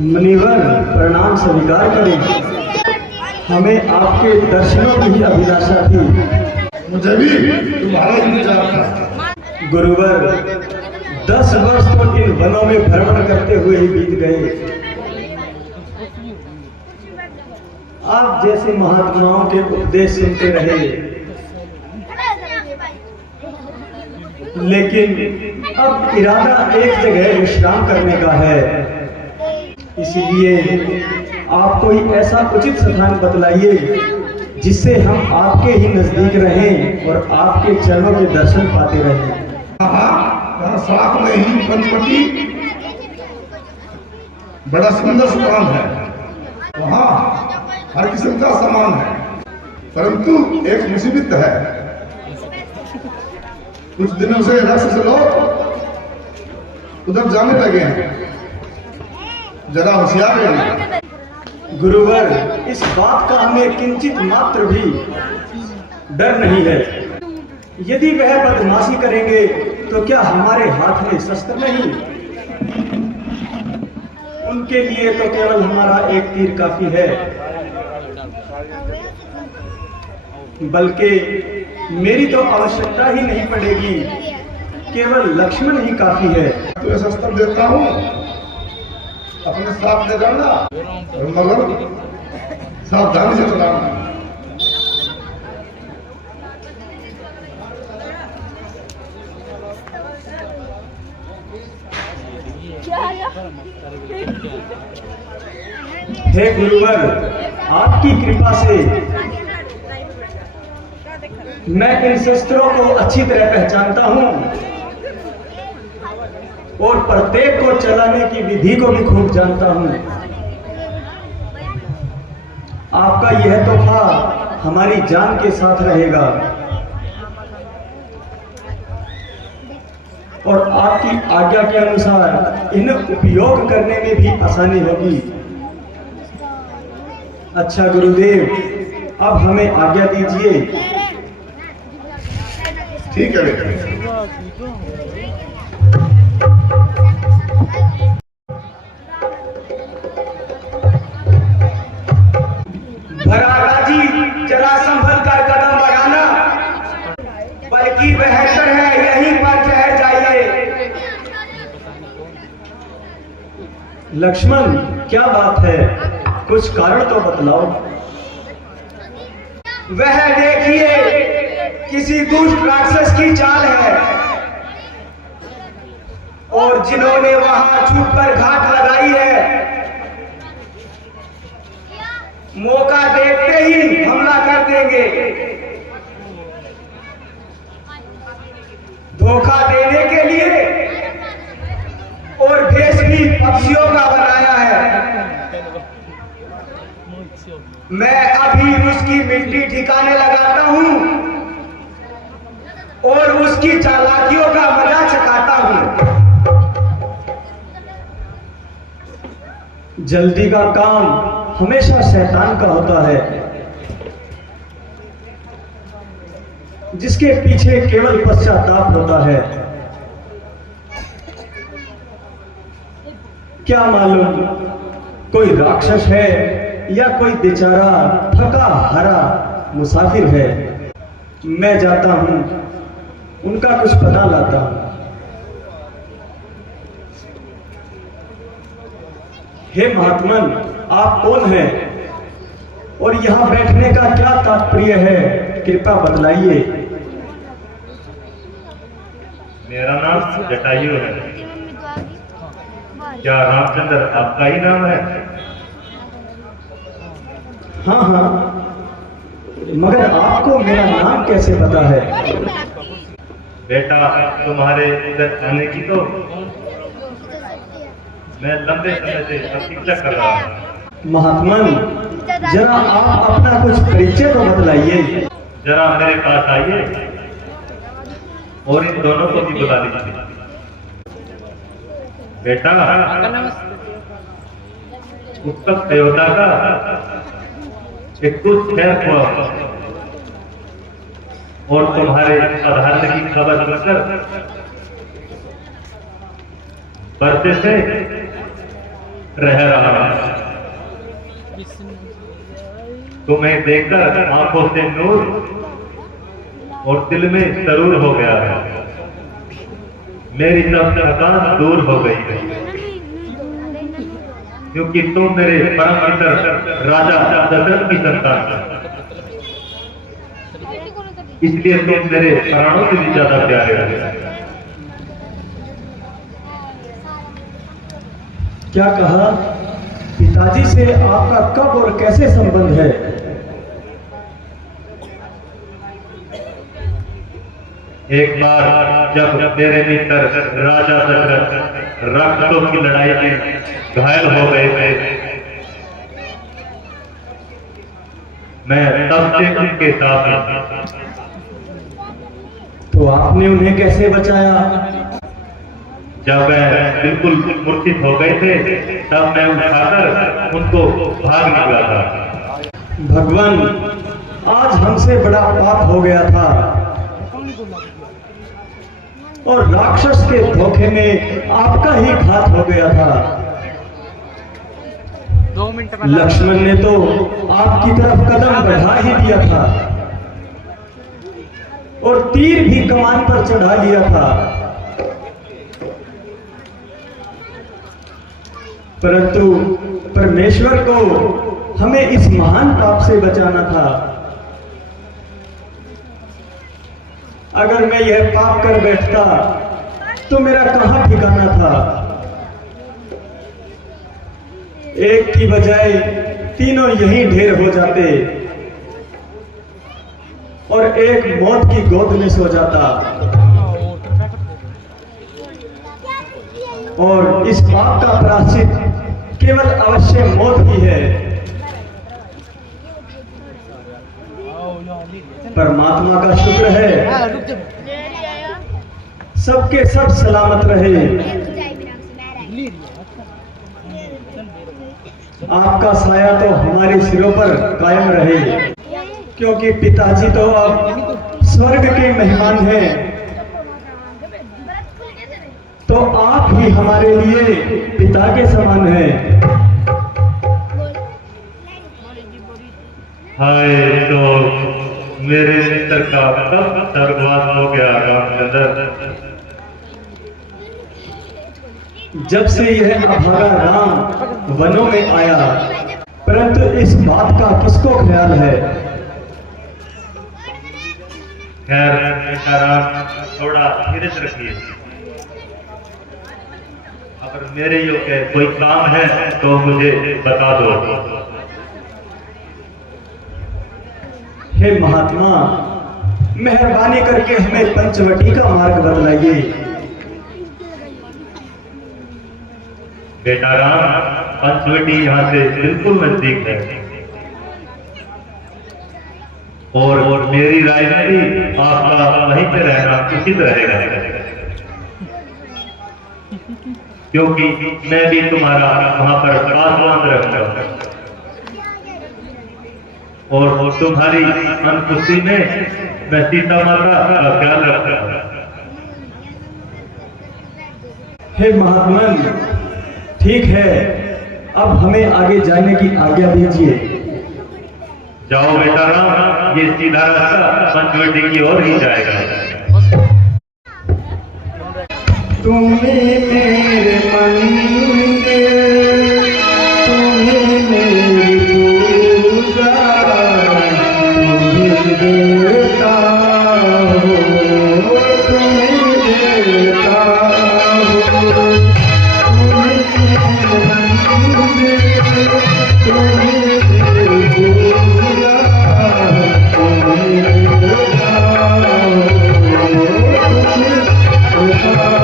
मुनिवर प्रणाम स्वीकार करें। हमें आपके दर्शनों की ही अभिलाषा थी। मुझे भी तुम्हारा इंतजार था। गुरुवर 10 वर्ष तो इन वनों में भ्रमण करते हुए ही बीत गए। आप जैसे महात्माओं के उपदेश सुनते रहे, लेकिन अब इरादा एक जगह विश्राम करने का है। इसलिए आप कोई ऐसा उचित स्थान बतलाइए जिससे हम आपके ही नजदीक रहें और आपके चरणों के दर्शन पाते रहें। साथ में ही पंचवटी बड़ा सुंदर स्थान है। वहाँ हर किस्म का सामान है, परंतु एक मुसीबत है। कुछ दिनों से रास्ते से लोग उधर जाने लगे हैं, जरा होशियार रहिए। गुरुवर, इस बात का हमें किंचित मात्र भी डर नहीं है। यदि वह बदमाशी करेंगे तो क्या हमारे हाथ में शस्त्र नहीं? उनके लिए तो केवल हमारा एक तीर काफी है, बल्कि मेरी तो आवश्यकता ही नहीं पड़ेगी, केवल लक्ष्मण ही काफी है। तो शस्त्र देता हूँ, अपने साथ ले जाना, मगर सावधानी से चलाना। हे गुरुवर, आपकी कृपा से मैं इन शस्त्रों को अच्छी तरह पहचानता हूं और प्रत्येक को चलाने की विधि को भी खूब जानता हूं। आपका यह तोहफा हमारी जान के साथ रहेगा और आपकी आज्ञा के अनुसार इन्हें उपयोग करने में भी आसानी होगी। अच्छा गुरुदेव, अब हमें आज्ञा दीजिए। ठीक है बेटा। भरागा जी, जरा संभल कर कदम बढ़ाना, बल्कि बेहतर है यहीं पर ठहर जाइए। लक्ष्मण, क्या बात है? कुछ कारण तो बतलाओ। वह देखिए, किसी दुष्ट राक्षस की चाल है और जिन्होंने वहां छुपकर घात लगाई है, मौका देखते ही हमला कर देंगे। धोखा देने के लिए और भेष भी पक्षियों का बनाया है। मैं अभी उसकी मिट्टी ठिकाने लगाता हूं और उसकी चालाकियों का मजा चखाता हूं। जल्दी का काम हमेशा शैतान का होता है, जिसके पीछे केवल पश्चाताप होता है। क्या मालूम कोई राक्षस है या कोई बेचारा थका हारा मुसाफिर है। मैं जाता हूं, उनका कुछ पता लाता हूं। हे महात्मन, आप कौन हैं और यहां बैठने का क्या तात्पर्य है? कृपया बतलाइए। मेरा नाम जटायु है। क्या रामचंद्र आपका ही नाम है? हाँ हाँ, मगर आपको मेरा नाम कैसे पता है? बेटा, तुम्हारे इधर आने की तो मैं लंबे समय से प्रतीक्षा कर रहा हूँ। महात्मन, जरा आप अपना कुछ परिचय तो बतलाइए। जरा मेरे पास आइए और इन दोनों को भी बुला लीजिए। बेटा, उत्तम अयोध्या का एक कुछ खैर हुआ और तुम्हारे आधार की खबर सुनकर परते से रह रहा है। तुम्हें देखकर आंखों से नूर और दिल में सरूर हो गया है। मेरी सब थकान दूर हो गई है, क्योंकि तुम मेरे परम पितर राजा दशरथ की संतान हो। इसलिए तुम मेरे प्राणों से भी ज्यादा प्यारे हो। क्या कहा? पिताजी से आपका कब और कैसे संबंध है? एक बार जब मेरे मित्र राजा दशरथ राक्षसों की लड़ाई में घायल हो गए थे, मैं तब से उनके साथ हूं। तो आपने उन्हें कैसे बचाया? जब मैं बिल्कुल मूर्छित हो गए थे, तब मैं उठाकर उनको भाग निकला था। भगवान, आज हमसे बड़ा पाप हो गया था और राक्षस के धोखे में आपका ही घात हो गया था। 2 मिनट में लक्ष्मण ने तो आपकी तरफ कदम बढ़ा ही दिया था और तीर भी कमान पर चढ़ा लिया था, परंतु परमेश्वर को हमें इस महान पाप से बचाना था। अगर मैं यह पाप कर बैठता तो मेरा कहां ठिकाना था। एक की बजाय तीनों यहीं ढेर हो जाते और एक मौत की गोद में सो जाता, और इस पाप का प्रायश्चित केवल अवश्य मौत ही है। परमात्मा का शुक्र है, सबके सब सलामत रहे। आपका साया तो हमारे सिरों पर कायम रहे, क्योंकि पिताजी तो अब स्वर्ग के मेहमान हैं। तो आप ही हमारे लिए पिता के समान हैं। हाय, तो मेरे मित्र का कब स्वर्गवास हो गया रामचंद्र। जब से यह अभागा राम वनों में आया, परंतु इस बात का किसको ख्याल है? खैर बेटा राम, थोड़ा धीरज रखिए। अगर मेरे योग्य कोई काम है तो मुझे बता दो। हे महात्मा, मेहरबानी करके हमें पंचवटी का मार्ग बतलाइए। बेटा राम, पंचवटी यहाँ से बिल्कुल नजदीक है, और मेरी राय में भी आपका वहीं पे रहना उचित रहेगा, क्योंकि मैं भी तुम्हारा वहां पर पासवान रहूंगा, और तुम्हारी अनुपस्थिति में मैं सीता माता का ख्याल रखूंगा। हे महात्मन, ठीक है, अब हमें आगे जाने की आज्ञा दीजिए। जाओ बेटा राम, ये सीधा रास्ता पंचवटी की ओर ही जाएगा। तुम्हें मेरे मंदिर, तुम्हें मेरी पूजा, तुम्हें देता हो, तुम्हें देता हो, तुम्हें मेरे मंदिर, तुम्हें मेरी पूजा, तुम्हें देता हो, तुम्हें देता हो।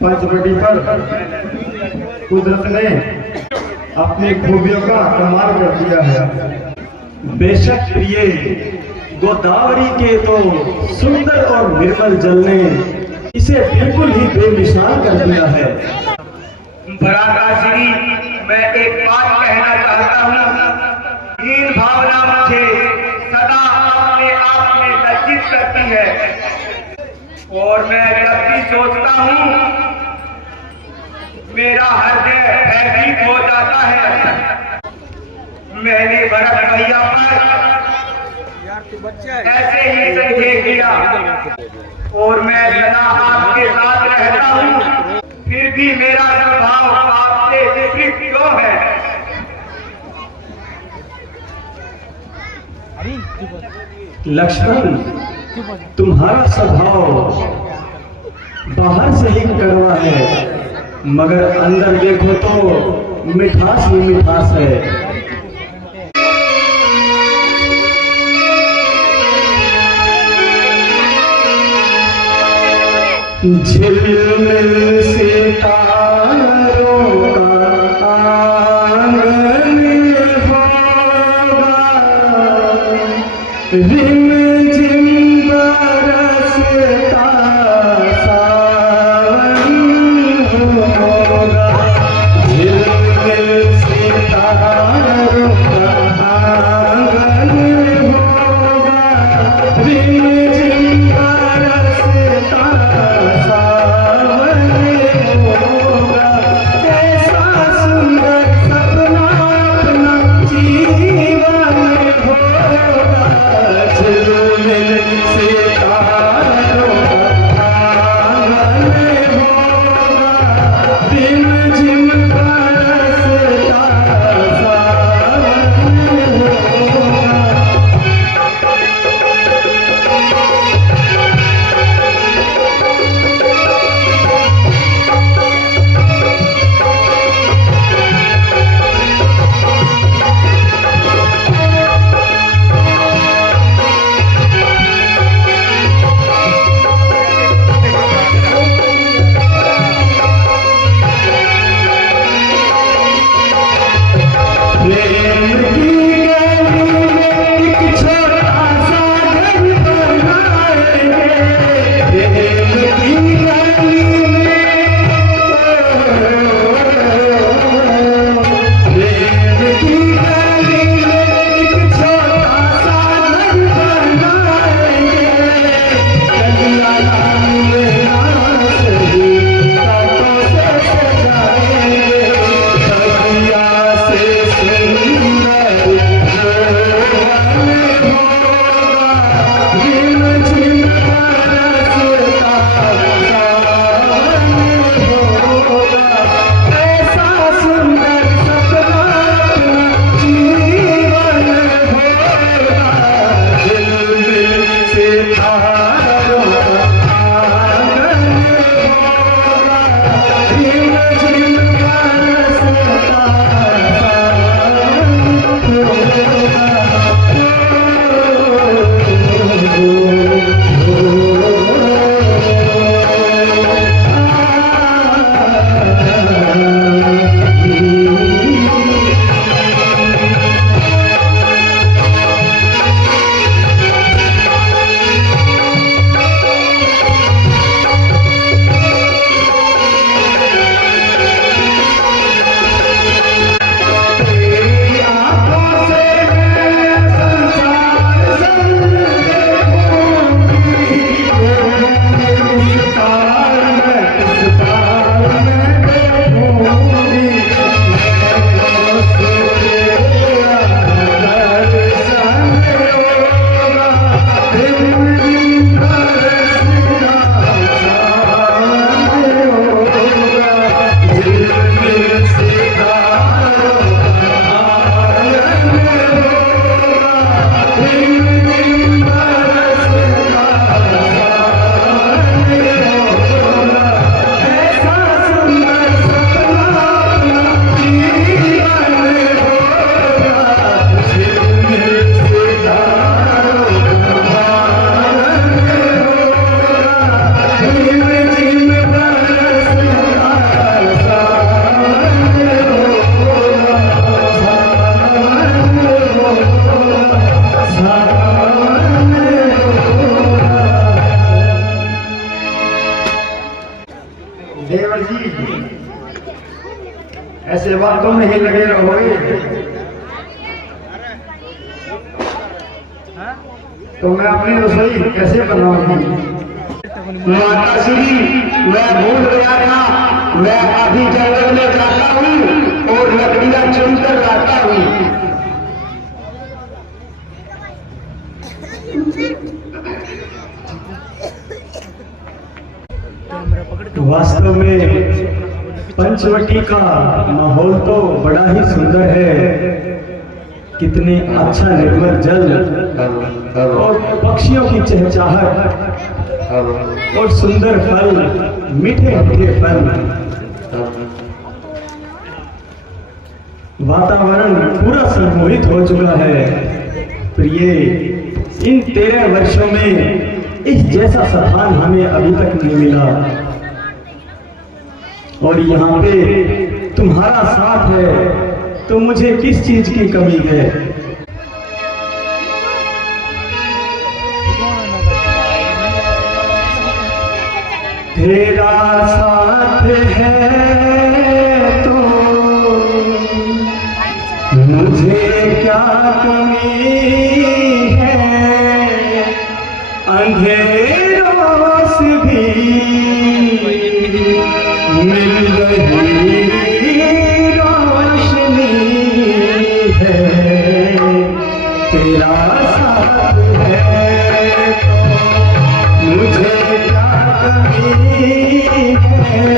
पंचवटी पर कुदरत ने अपनी खूबियों का कमाल कर दिया है। बेशक प्रिय गोदावरी के तो सुंदर और निर्मल जल ने इसे बिल्कुल ही बेमिसाल कर दिया है। भराकाश्री, मैं एक बात कहना चाहता हूँ। हीन भावना मुझे सदा अपने आप में लज्जित करती है और मैं जब भी सोचता हूँ मेरा हृदय भयभीत हो जाता है। मैंने भरत भैया पर ऐसे ही संदेह किया और मैं सदा आपके साथ रहता हूँ, फिर भी मेरा स्वभाव आपसे विपरीत क्यों है? लक्ष्मण, तुम्हारा स्वभाव बाहर से ही कड़वा है, मगर अंदर देखो तो मिठास ही मिठास है। झिलमिल सितारों का आंगन होगा, रिम झिम बरसता सावन होगा। झिलमिल सितारों का आंगन होगा, रिम झिम बरसता सावन होगा। ऐसा सुंदर सपना अपना जीवन होगा। झिलमिल सितारों का आंगन होगा, रिम झिम बरसता सावन होगा। ऐसे बातों में ही लगे रहोगे तो मैं अपनी रसोई कैसे बनाऊंगी? माता श्री, मैं भूल गया था, मैं अभी जंगल में जाता हूँ और लकड़ियां चुनकर लाता हूँ। वास्तव में पंचवटी का माहौल तो बड़ा ही सुंदर है। कितने अच्छा निर्मल जल और पक्षियों की चहचहाहट और सुंदर फल, मीठे मीठे फल। वातावरण पूरा सम्मोहित हो चुका है। प्रिय, इन 13 वर्षों में इस जैसा स्थान हमें अभी तक नहीं मिला और यहाँ पे तुम्हारा साथ है तो मुझे किस चीज की कमी है। तेरा साथ है तो मुझे क्या कमी है। अंधेरों से भी मिल रही रोशनी है। तेरा साथ है तो मुझे क्या कमी है।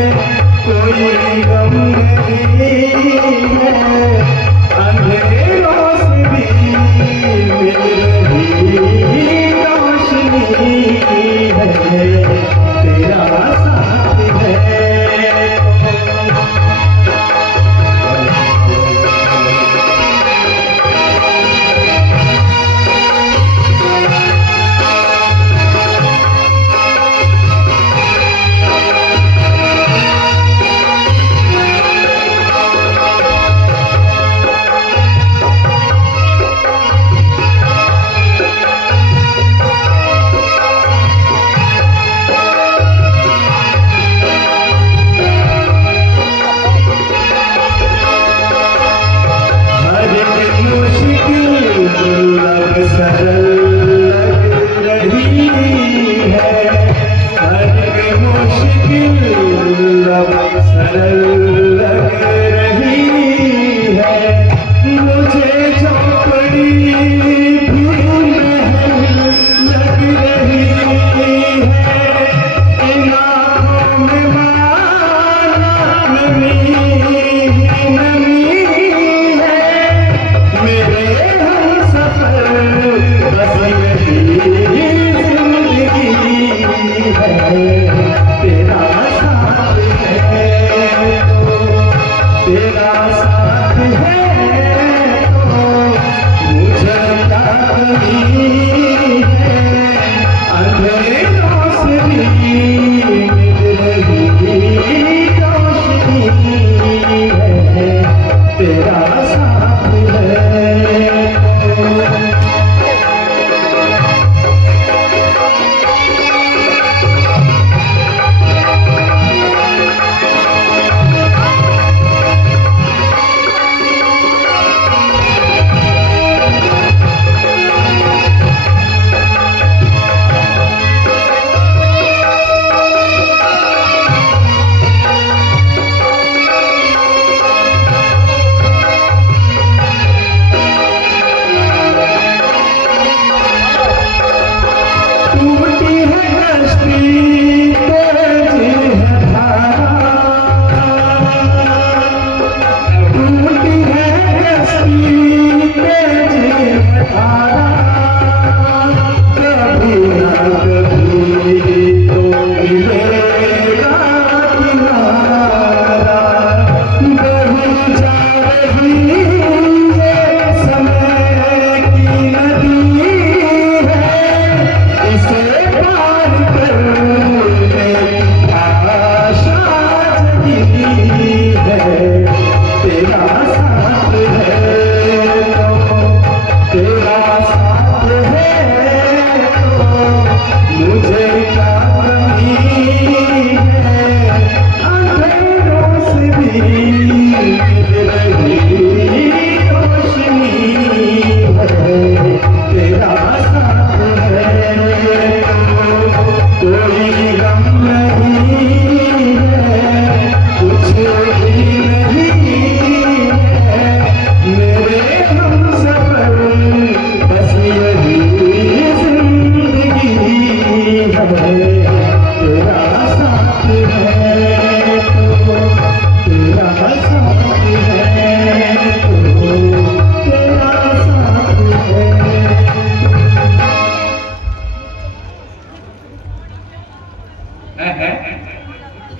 कोई गम नहीं है। अंधेरों से भी मिल रही रोशनी है। तेरा साथ है।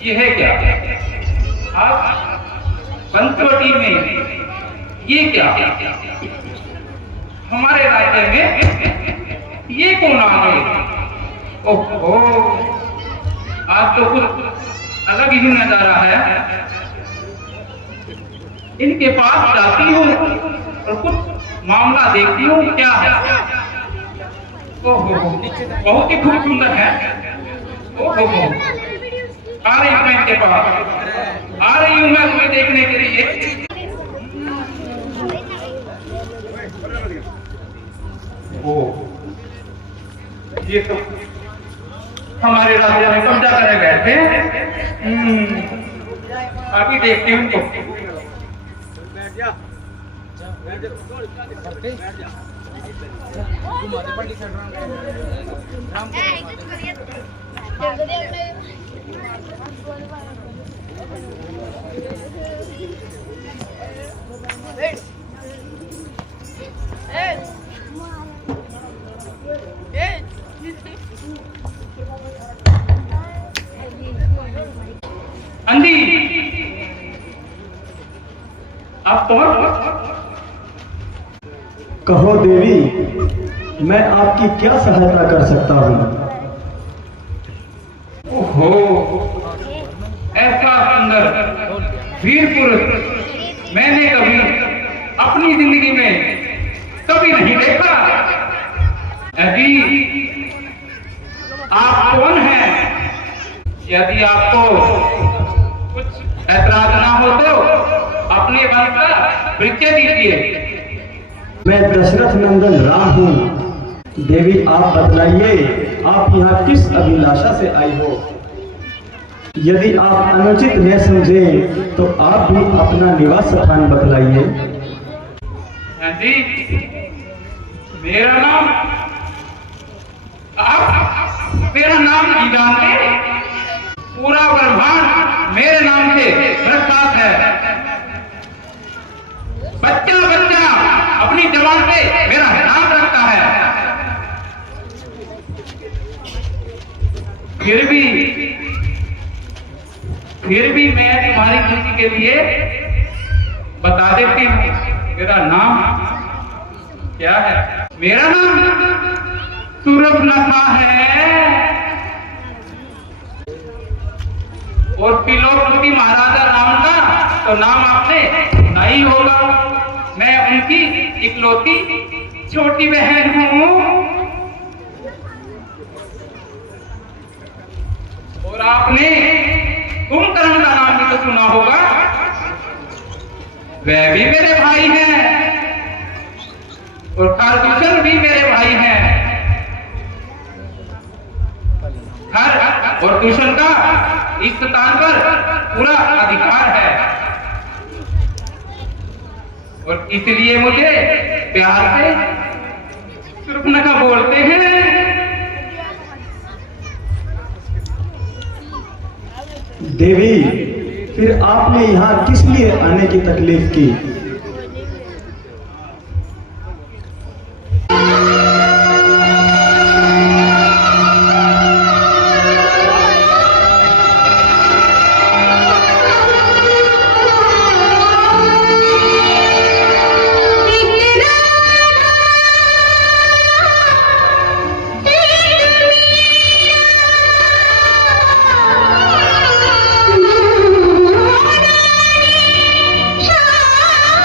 ये है क्या? आप पंचवटी में ये क्या? हमारे राज्य में ये कौन आ गए? ओहो, आज तो कुछ अलग ही नजारा है। इनके पास जाती हूँ और कुछ मामला देखती हूँ क्या है। ओहो, बहुत ही खूब सुंदर है। ओहो, आ रही हूँ मैं इनके पास, आ रही हूँ मैं तुम्हें देखने के लिए। ओ, ये तो हमारे राज्य में कब्जा करे बैठे। अभी देखती हूँ तो। अंधी, आप कौन? कहो देवी, मैं आपकी क्या सहायता कर सकता हूँ? ओहो, ऐसा सुंदर वीर पुरुष मैंने कभी अपनी जिंदगी में कभी नहीं देखा। अभी आप कौन हैं? यदि आपको कुछ ऐतराज ना हो तो अपने वंश का परिचय दीजिए। मैं दशरथ नंदन राम हूँ। देवी आप बतलाइए, आप यहाँ किस अभिलाषा से आई हो? यदि आप अनुचित न समझे तो आप भी अपना निवास स्थान बतलाइए। जी, मेरा नाम, आप मेरा नाम नहीं जानते? पूरा ब्रह्मांड मेरे नाम से प्रख्यात है। बच्चा बच्चा अपनी जबान पे मेरा नाम रखता है। फिर भी मैं तुम्हारी खुशी के लिए बता देती हूँ मेरा नाम क्या है। मेरा नाम सूरजनखा है और त्रिलोकपुरी महाराजा राम का तो नाम आपने सुना ही होगा। मैं उनकी इकलौती छोटी बहन हूँ और आपने कुंभकर्ण का नाम भी तो सुना होगा। वह भी मेरे भाई हैं और खरदूषण भी मेरे भाई हैं। खर और दूषण का इस स्थान पर पूरा अधिकार है और इसलिए मुझे प्यार से सूर्पनखा बोलते हैं। देवी, फिर आपने यहाँ किस लिए आने की तकलीफ की? Shah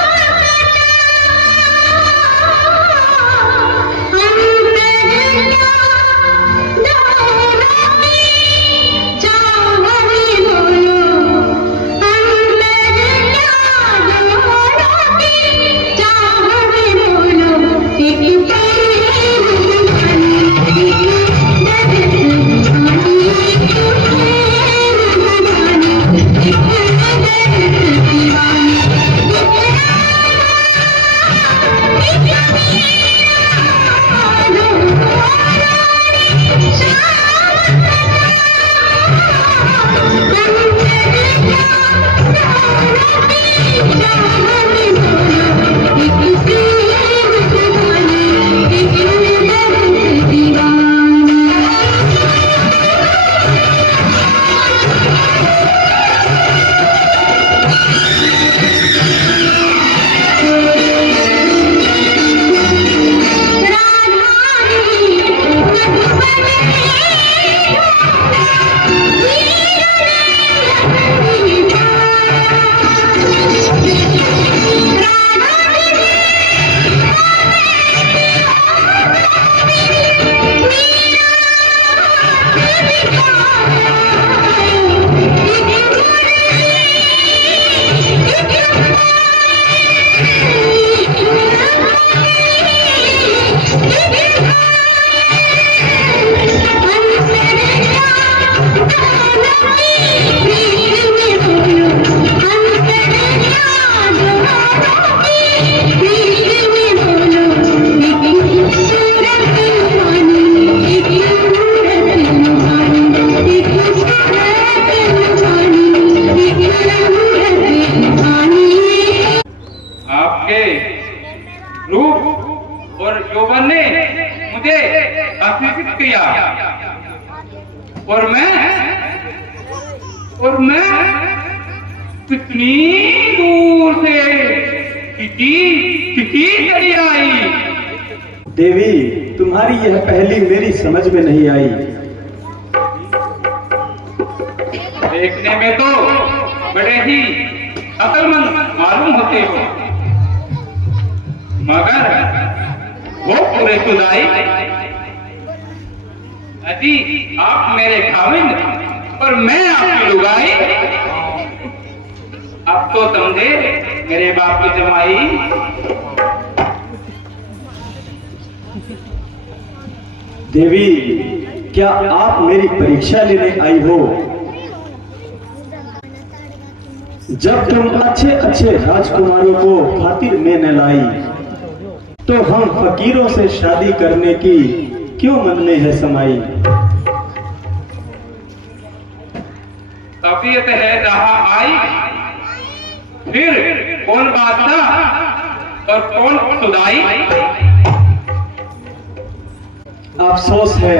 और मैं कितनी दूर से कितनी चली आई। देवी, तुम्हारी यह पहली मेरी समझ में नहीं आई। देखने में तो बड़े ही अक्लमंद मालूम होते हो, मगर वो पूरे खुदाई। अजी आप मेरे खाविंद और मैं आपकी लुगाई। अब तो समझे मेरे बाप की जमाई। देवी, क्या आप मेरी परीक्षा लेने आई हो? जब तुम अच्छे अच्छे राजकुमारों को खातिर में न लाई, तो हम फकीरों से शादी करने की क्यों मन में है समाई? तबीयत है जहां आई, फिर कौन बादशाह और कौन खुदाई। अफसोस है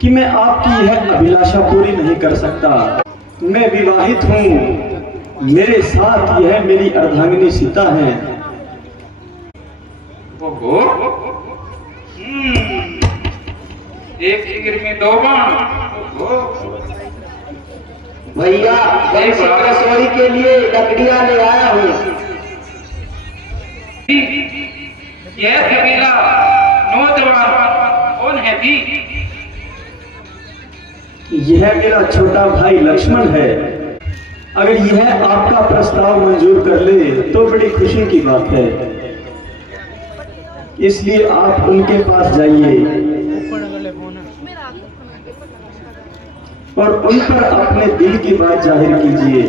कि मैं आपकी यह अभिलाषा पूरी नहीं कर सकता। मैं विवाहित हूँ, मेरे साथ यह मेरी अर्धांगिनी सीता है। ओहो, एक तीर में दो बाण। भैया रसोई के लिए लकड़ियां ले आया हूँ। यह सवेला नौजवान कौन है जी? यह मेरा छोटा भाई लक्ष्मण है। अगर यह आपका प्रस्ताव मंजूर कर ले तो बड़ी खुशी की बात है। इसलिए आप उनके पास जाइए और उन पर अपने दिल की बात जाहिर कीजिए।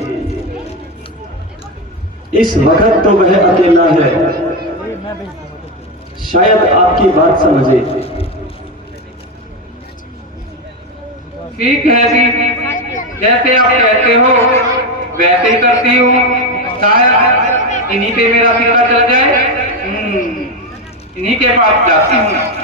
इस वक्त तो वह अकेला है, शायद आपकी बात समझे। ठीक है जी, जैसे आप कहते हो वैसे ही करती हूँ। शायद इन्हीं पे मेरा सीधा चल जाए। इन्हीं के पास जाती हूँ।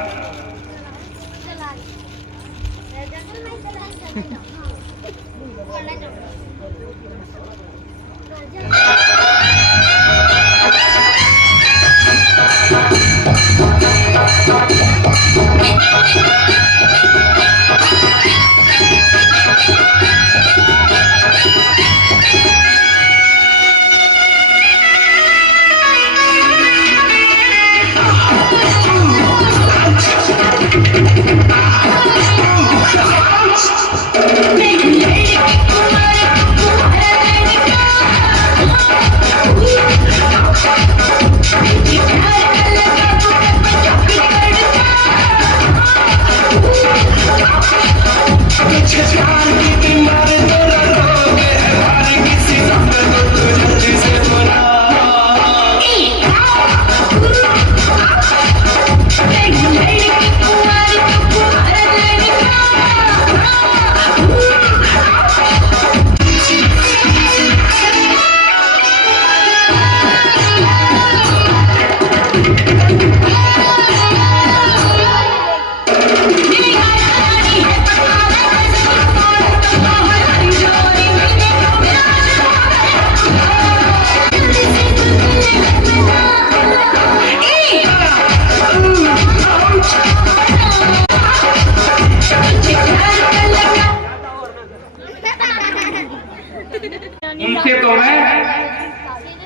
उनसे तो मैं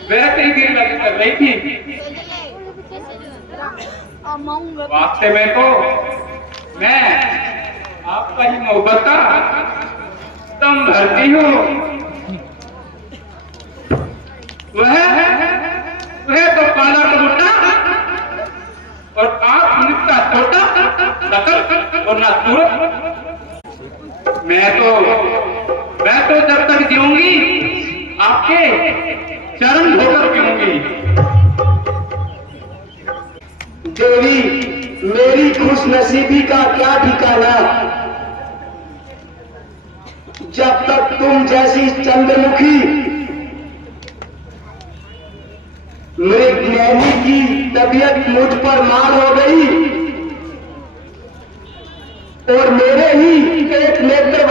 वैसे ही दिल लगी कर रही थी। वास्तव में तो मैं आपका ही मोहब्बत का दम भरती हूँ। वह तो काला टूटा और आप निकटा छोटा, नकल और ना सूरत। मैं तो जब तक जीऊंगी आपके चरण धोकर पीऊंगी। देवी, मेरी खुश नसीबी का क्या ठिकाना, जब तक तुम जैसी चंद्रमुखी मृगनयनी की तबीयत मुझ पर मार हो गई और मेरे ही एक नेत्र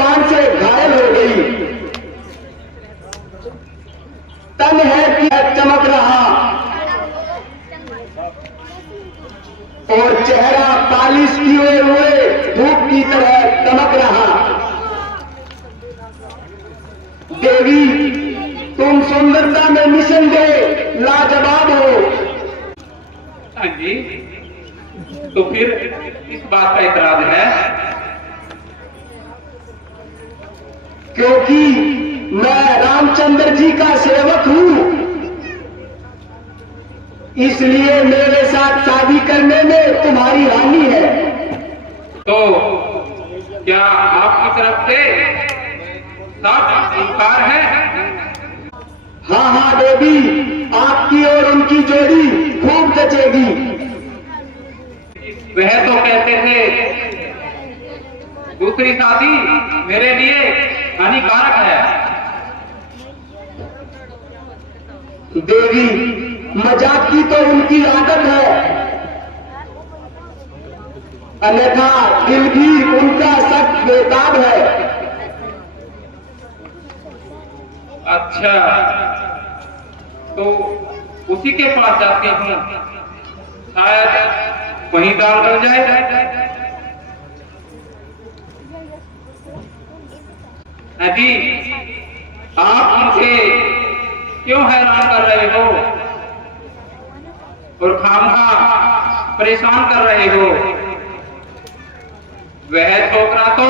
में निसंदेह लाजवाब हो। हाँ जी, तो फिर इस बात का इतराज है? क्योंकि मैं रामचंद्र जी का सेवक हूं, इसलिए मेरे साथ शादी करने में तुम्हारी हानि है। तो क्या आपकी तरफ से साफ इनकार है? हाँ हाँ देवी, आपकी और उनकी जोड़ी खूब जचेगी। वह तो कहते थे दूसरी शादी मेरे लिए हानिकारक है। देवी, मजाक की तो उनकी आदत है, अन्यथा दिल भी उनका सख्त बेताब है। अच्छा, तो उसी के पास जाती हूँ, शायद वहीं दाल कर जाए। जी, आप मुझे क्यों हैरान कर रहे हो और खामखा परेशान कर रहे हो? वह छोकरा तो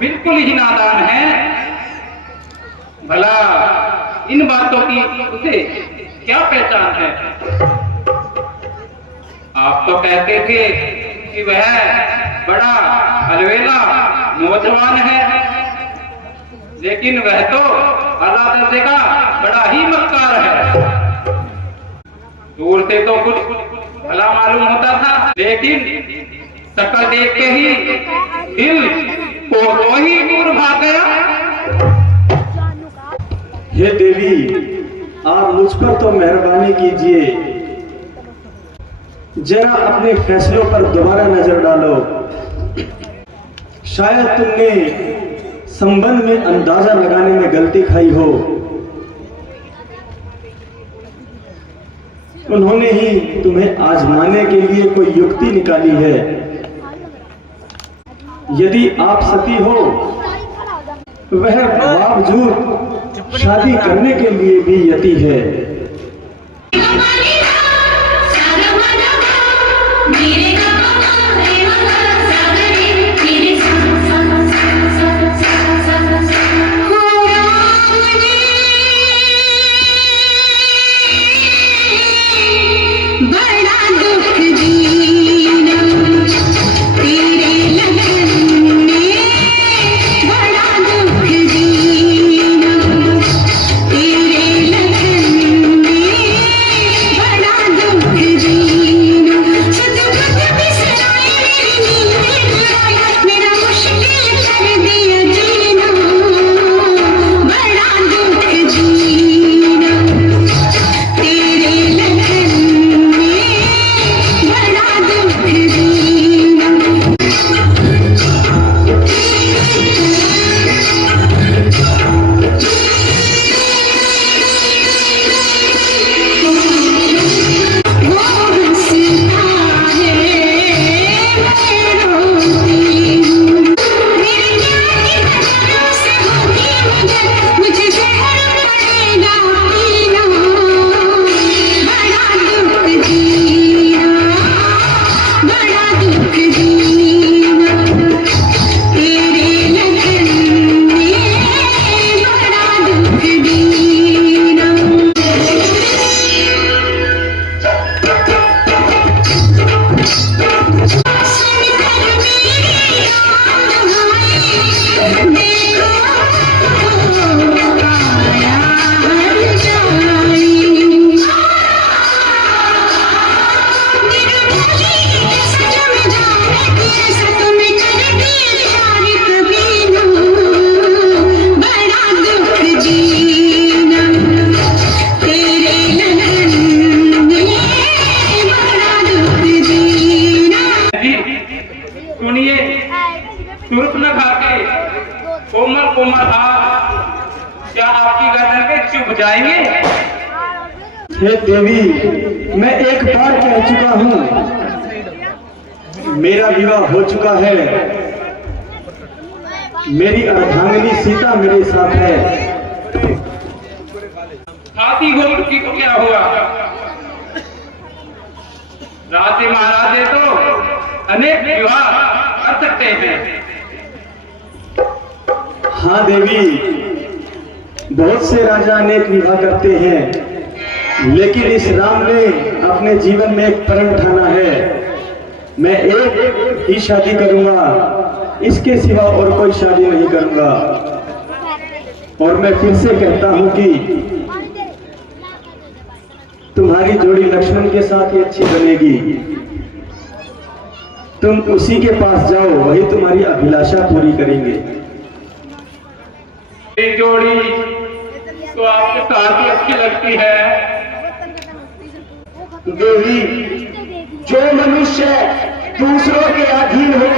बिल्कुल ही नादान है। भला इन बातों की उसे क्या पहचान है? आप तो कहते थे कि वह बड़ा अलवेला नौजवान है, लेकिन वह तो आला दर्जे का बड़ा ही मक्कार है। दूर से तो कुछ भला मालूम होता था, लेकिन शक्ल देख के ही दिल को तो ही दूर भाग गया। हे देवी, आप मुझ पर तो मेहरबानी कीजिए, जरा अपने फैसलों पर दोबारा नजर डालो। शायद तुमने संबंध में अंदाजा लगाने में गलती खाई हो। उन्होंने ही तुम्हें आजमाने के लिए कोई युक्ति निकाली है। यदि आप सती हो, वह बावजूद शादी करने के लिए भी यति है। कोमल कोमल हाथ क्या आपकी गर्दन पे चुभ जाएंगे? हे देवी, मैं एक बार कह चुका हूँ, मेरा विवाह हो चुका है। मेरी अर्धांगिनी सीता मेरे साथ है। हाथी हो चुकी तो क्या हुआ? राजे महाराजे तो अनेक विवाह कर सकते हैं। हाँ देवी, बहुत से राजा अनेक विवाह करते हैं, लेकिन इस राम ने अपने जीवन में एक प्रण ठाना है, मैं एक ही शादी करूंगा, इसके सिवा और कोई शादी नहीं करूंगा। और मैं फिर से कहता हूं कि तुम्हारी जोड़ी लक्ष्मण के साथ ही अच्छी बनेगी। तुम उसी के पास जाओ, वही तुम्हारी अभिलाषा पूरी करेंगे। एक जोड़ी तो आपके साथ ही अच्छी लगती है। देवी, जो मनुष्य दूसरों के अधीन हो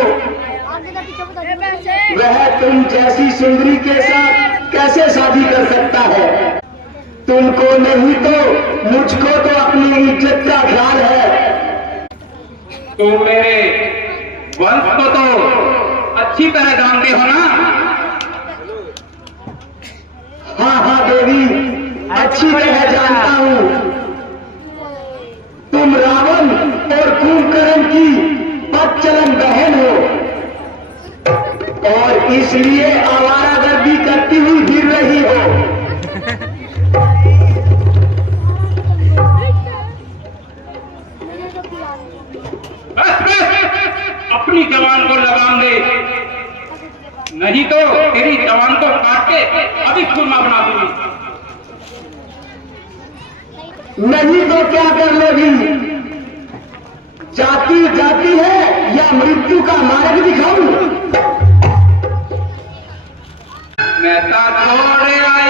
वह तुम जैसी सुंदरी के साथ कैसे शादी कर सकता है? तुमको नहीं तो मुझको तो अपनी इज्जत का ख्याल है। तुम मेरे वंश को तो अच्छी तरह जानते हो ना? हाँ हाँ देवी, अच्छी तरह जानता हूँ। तुम रावण और कुंभकर्ण की बदचलन बहन हो और इसलिए आवारागर्दी करती हुई फिर रही हो। बस अपनी जवान को लगाम दे, नहीं तो तेरी जवान को काट के अभी खुरमा बना दूंगी। नहीं तो क्या कर लोगी? जाती जाती है या मृत्यु का मार्ग दिखाऊं? मैं छोड़े आई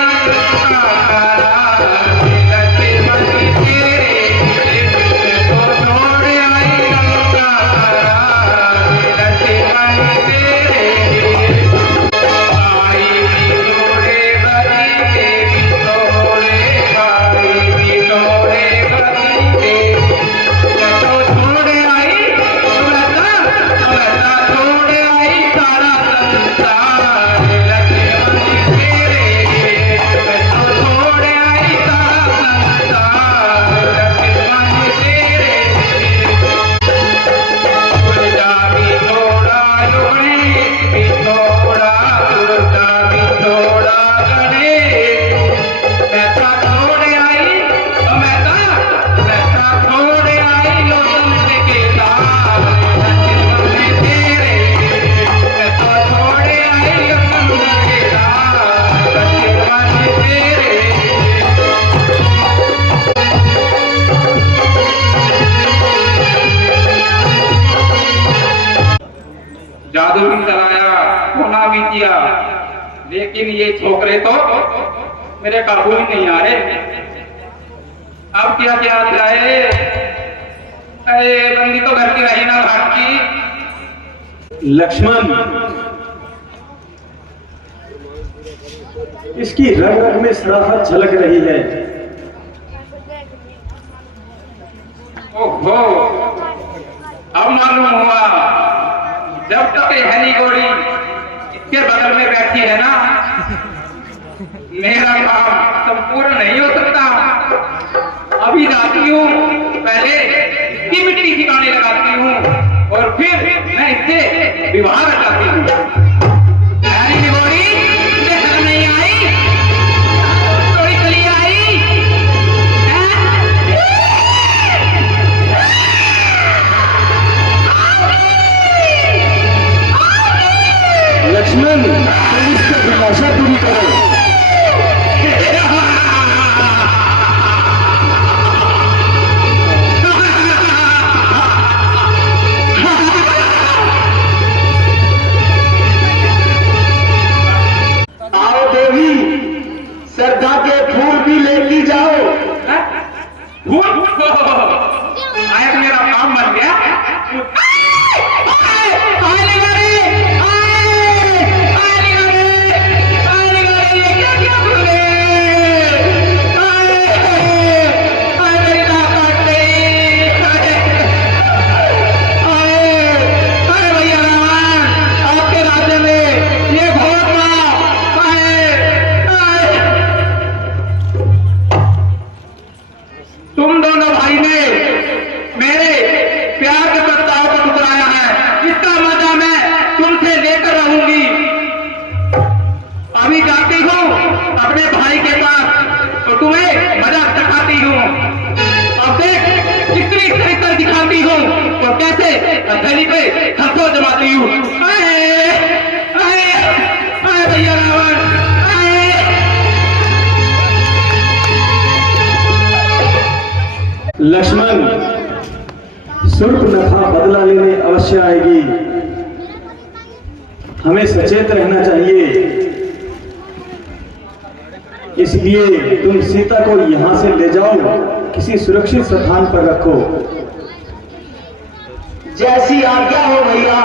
जादू भी चलाया, होना भी किया, लेकिन ये छोकरे तो मेरे काबू में नहीं आ रहे। अब क्या किया जाए? अरे बंदी तो घर की रही ना घाट की। लक्ष्मण, इसकी रग रग में शराफत झलक रही है। ओहो, अब मालूम हुआ, जब तक हनी घोड़ी इसके बगल में बैठी है ना, मेरा काम संपूर्ण नहीं हो सकता। अभी जाती हूँ, पहले इसकी मिट्टी ठिकाने लगाती हूँ और फिर मैं इससे विवाह रचाती हूँ। हनी घोड़ी तुझे शर्म नहीं आई? थोड़ी चली आई? लक्ष्मण, तुम इसकी अभिलाषा पूरी करो। आओ देवी, श्रद्धा के फूल भी लेके जाओ। आया मेरा काम बन गया। हथेली पे हंसो जमाती हूँ। आए आए आए भैया रावण आए। लक्ष्मण, शूर्पणखा बदला लेने अवश्य आएगी, हमें सचेत रहना चाहिए। इसलिए तुम सीता को यहां से ले जाओ, किसी सुरक्षित स्थान पर रखो। जैसी आज्ञा हो भैया।